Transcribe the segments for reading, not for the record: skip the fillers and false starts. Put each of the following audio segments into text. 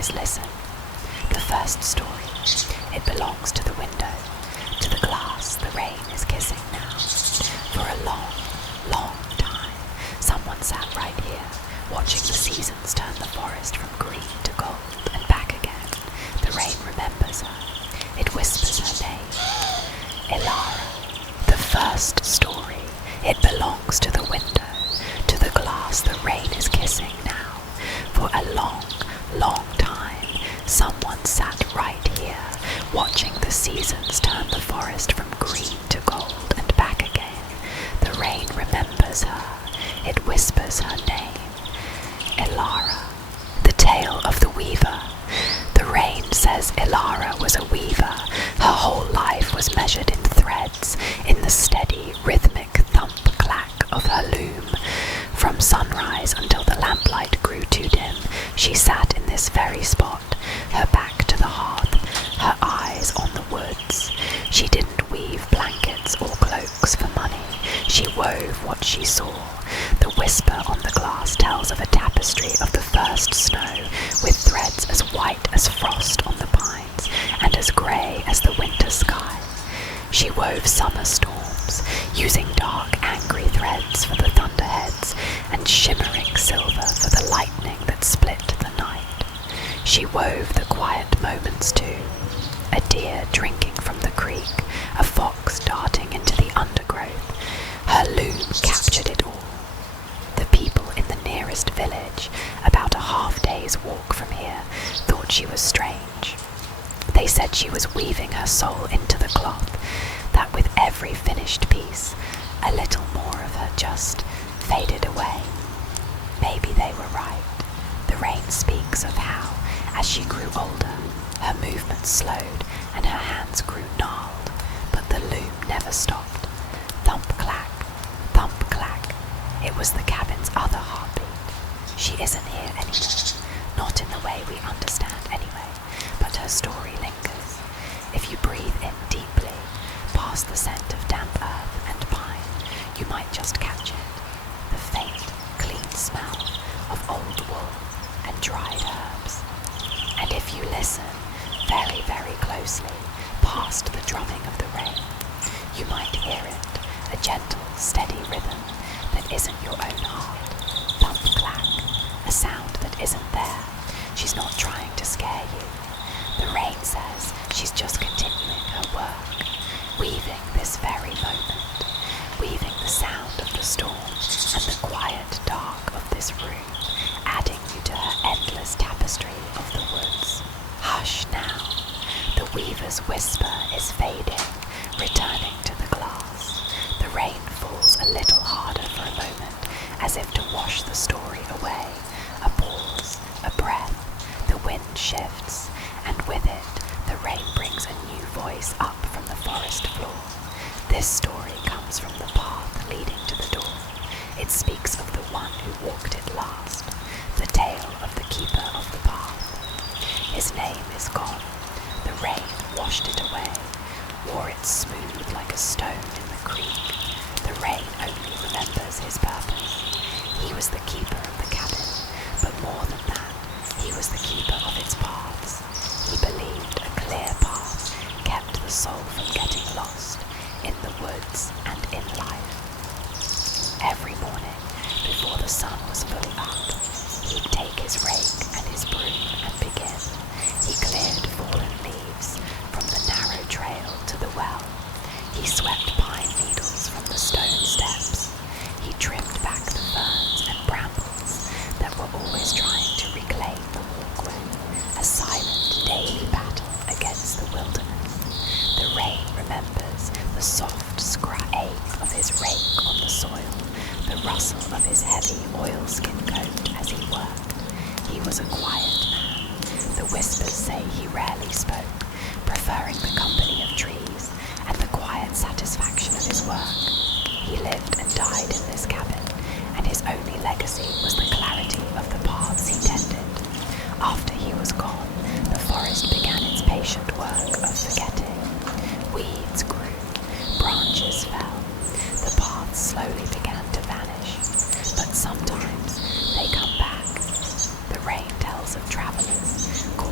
is listen. The first story, it belongs to the window, to the glass the rain is kissing now. For a long, long time, someone sat right here, watching the seasons turn the forest from green to gold and back again. The rain remembers her. It whispers her name. Aara. The first story, it belongs to the window, to the glass the rain is kissing now. For a long, long time, someone sat right here, watching the seasons turn the forest from green to gold and back again. The rain remembers her. It whispers her name. Aara. The tale of the weaver. The rain says Aara was a weaver. Her whole life was measured in threads, in the steady, rhythmic thump-clack of her loom. From sunrise until the lamplight grew too dim, she sat in this very spot, her back to the hearth, her eyes on the woods. She didn't weave blankets or cloaks for money. She wove what she saw. The whisper on the glass tells of a tapestry of the first snow, with threads as white as frost on the pines, and as grey as the winter sky. She wove summer storms, using dark, angry threads for the thunderheads, and shimmering silver for the lightning that split the night. She wove the quiet moments too. A deer drinking from the creek, a fox darting into the undergrowth. Her loom captured it all. The people in the nearest village, about a half-day's walk from here, thought she was strange. They said she was weaving her soul into the cloth, that with every finished piece, a little more of her just faded away. Maybe they were right. The rain speaks of how, as she grew older, her movements slowed and her hands grew gnarled, but the loom never stopped. Thump-clack, thump-clack. It was the cabin's other heartbeat. She isn't here anymore, not in the way we understand anyway, but her story lingers. If you breathe in deeply, past the scent of damp earth and pine, you might just catch it. The faint, clean smell of old wool and dried herbs. And if you listen very, very closely, past the drumming of the rain, you might hear it, a gentle, steady rhythm that isn't your own heart. Thump-clack, a sound that isn't there. She's not trying to scare you. The rain says she's just continuing her work, weaving this very moment, weaving the sound of the storm and the quiet dark of this room, adding you to her endless tapestry of the woods. Hush now. The weaver's whisper is fading, returning to the glass. The rain falls a little harder for a moment, as if to wash the story away. A pause, a breath, the wind shifts, and with it, the rain brings a new voice up from the forest floor. This story comes from the path leading to the door. It speaks of the one who walked it last, the tale of the keeper of the path. His name is gone. The rain washed it away, wore it smooth like a stone in the creek. The rain only remembers his purpose. He was the keeper of the cabin, but more than that, he was the keeper of its paths. He believed a clear path kept the soul from getting lost in the woods and in life. Every morning, before the sun was fully up, he'd take his rake and his broom and begin. He cleared fallen leaves from the narrow trail to the well. He swept pine needles from the stone steps. He trimmed back the ferns and brambles that were always trying to reclaim the walkway, a silent daily battle against the wilderness. The rain remembers the soft scratch of his rake on the soil, the rustle of his heavy oilskin coat as he worked. He was a quiet man. The whispers say he rarely spoke, preferring the company of trees and the quiet satisfaction of his work. He lived and died in this cabin, and his only legacy was the clarity of the paths he tended. After he was gone, the forest began its patient work of forgetting. Weeds grew, branches fell, the paths slowly began to vanish, but sometimes they come back. The rain tells of travelers,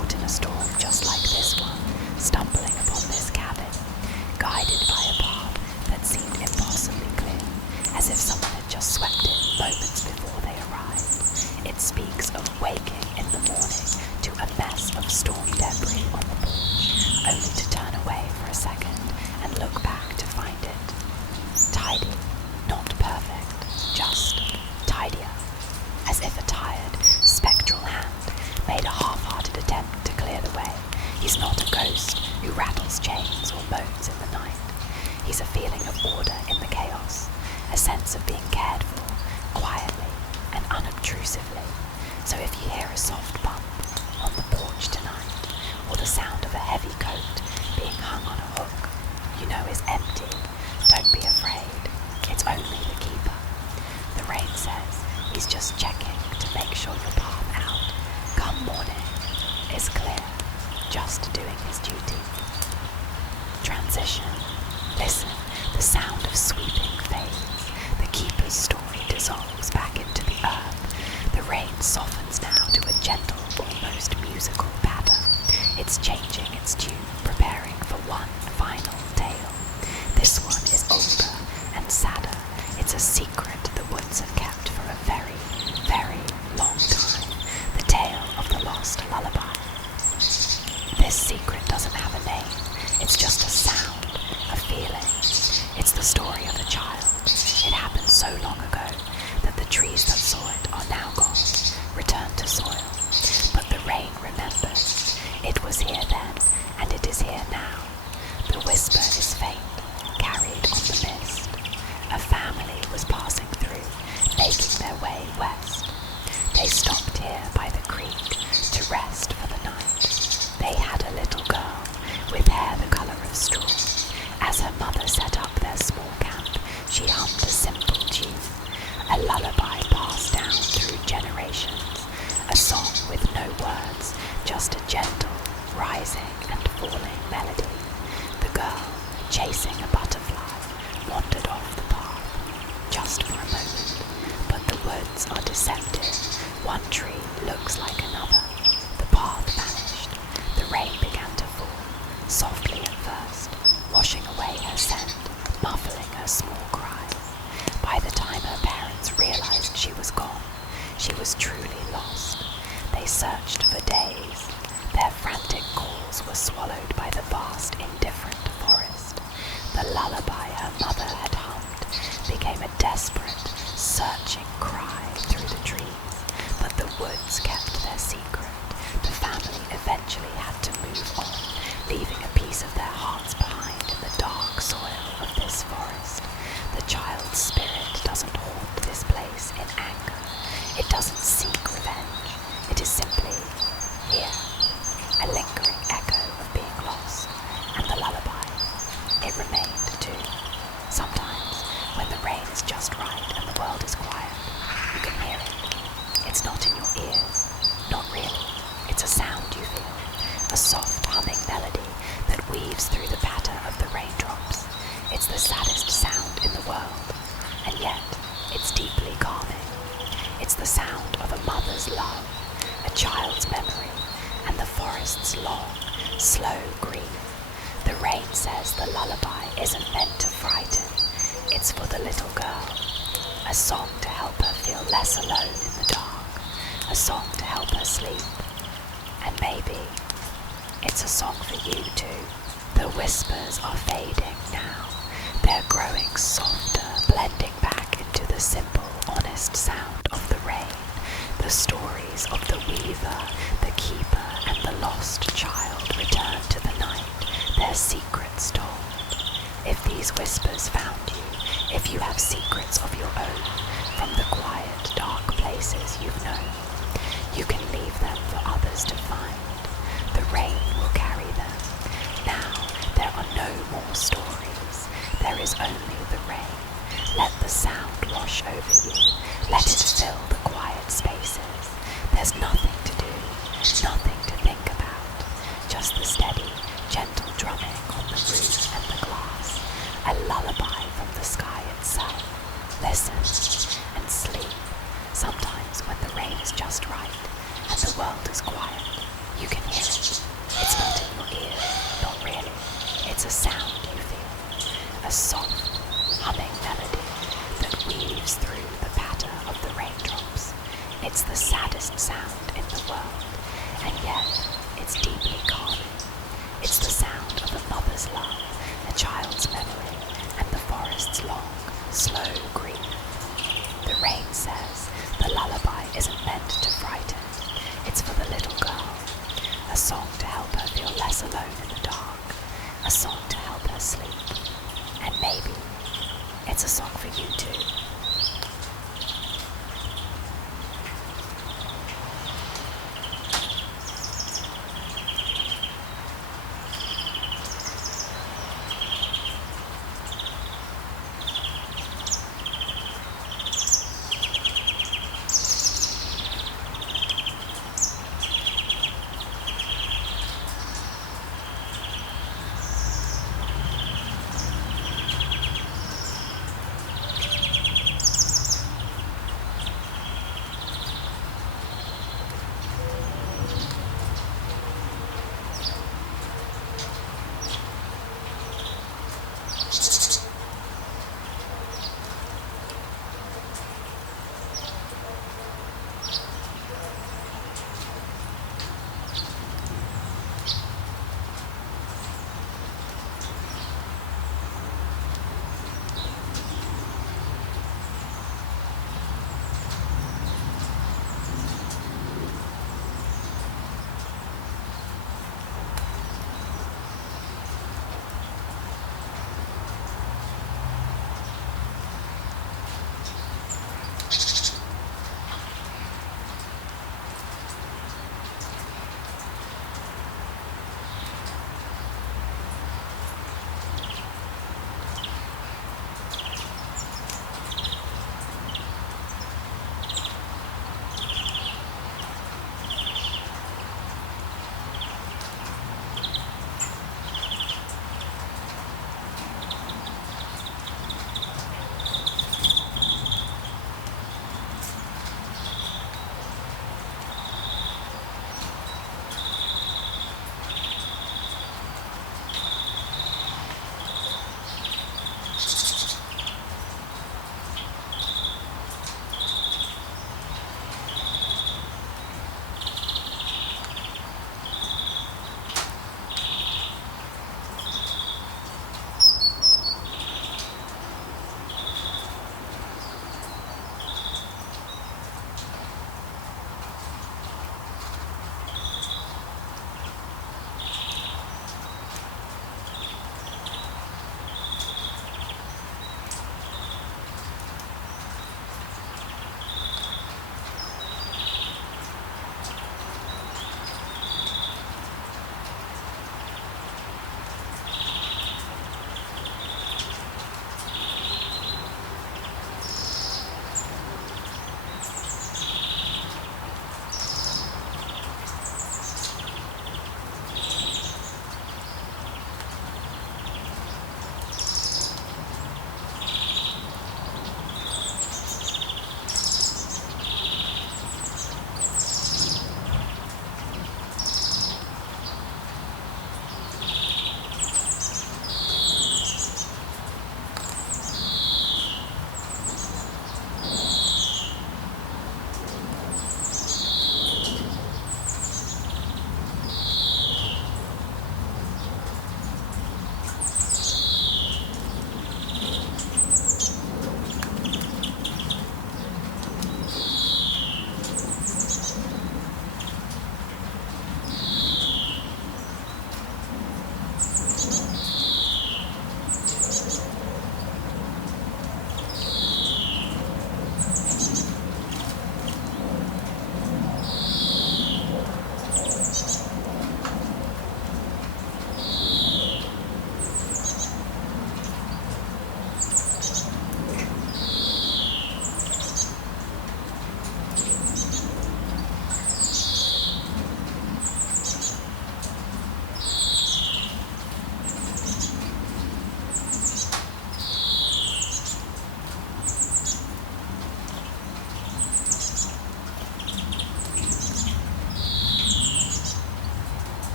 made a half-hearted attempt to clear the way. He's not a ghost who rattles chains or moans in the night. He's a feeling of order in the chaos, a sense of being cared for, quietly and unobtrusively. So if you hear a soft bump on the porch tonight, or the sound of a heavy coat being hung on a hook you know is empty, don't be afraid. It's only the keeper. The rain says he's just checking to make sure your path out, come morning, is clear, just doing his duty. Transition. Listen, the sound of sweeping fades. The keeper's story dissolves back into the earth. The rain softens now to a gentle, almost musical patter. It's changing its tune, preparing for one final tale. This one is older and sadder. It's a secret the woods have kept for a very, very long time. The tale of the lost lullaby. This secret doesn't have a name. It's just a sound, a feeling. It's the story of a child. It happened so long ago that the trees that saw it are now gone, returned to soil. But the rain remembers. It was here then, and it is here now. The whisper is faint, carried on the mist. A family was passing through, making their way west. They stopped here by the creek to rest for the night. They had a little girl with hair the colour of straw. As her mother set up their small camp, she hummed a simple tune, a lullaby passed down through generations, a song with no words, just a gentle, rising and falling melody. The girl, chasing a butterfly, wandered off the path, just for a moment, but the woods are deceptive. One tree looks like another. The path vanished. The rain began to fall, softly at first, washing away her scent, muffling her small cries. By the time her parents realized she was gone, she was truly lost. They searched for days. Their frantic calls were swallowed by the vast, indifferent forest. The lullaby her mother had hummed became a desperate, searching cry through the trees. But the woods kept their secret. The family eventually had to move on, leaving a piece of their hearts behind in the dark soil of this forest. The child's spirit doesn't haunt this place in anger. It doesn't seek revenge. It is simply here, a lingering echo of being lost. And the lullaby, it remained too. Sometimes, when the rain is just right and the world is quiet, you can hear it. It's not in your ears, not really. It's a sound you feel, a soft humming melody that weaves through the patter of the raindrops. It's the saddest sound in the world, and yet it's deeply calming. It's the sound of a mother's love, a child's memory, and the forest's long, slow grief. The rain says the lullaby isn't meant to frighten. It's for the little girl, a song to help her feel less alone in the dark, a song to help her sleep. And maybe it's a song for you too. The whispers are fading now. They're growing softer, blending back into the simple, honest sound of the rain. The stories of the weaver, the keeper, and the lost child return to the night, their secrets told. If these whispers found you, if you have secrets of your own from the quiet, dark places you've known, you can leave them for others to find. The rain will carry them. Now there are no more stories. There is only the rain. Let the sound wash over you. Let it fill the quiet spaces. There's nothing to do, nothing to think about. Just the steady, gentle drumming on the roof and the glass. A lullaby from the sky itself. Listen and sleep. Sometimes when the rain is just right and the world is quiet, you can hear it. It's not in your ears, not really. It's a sound you feel. A soft, humming melody that weaves through the patter of the raindrops. It's the saddest sound in the world, and yet it's deeply calming. It's the sound of a mother's love, a child's memory, and the forest's long, slow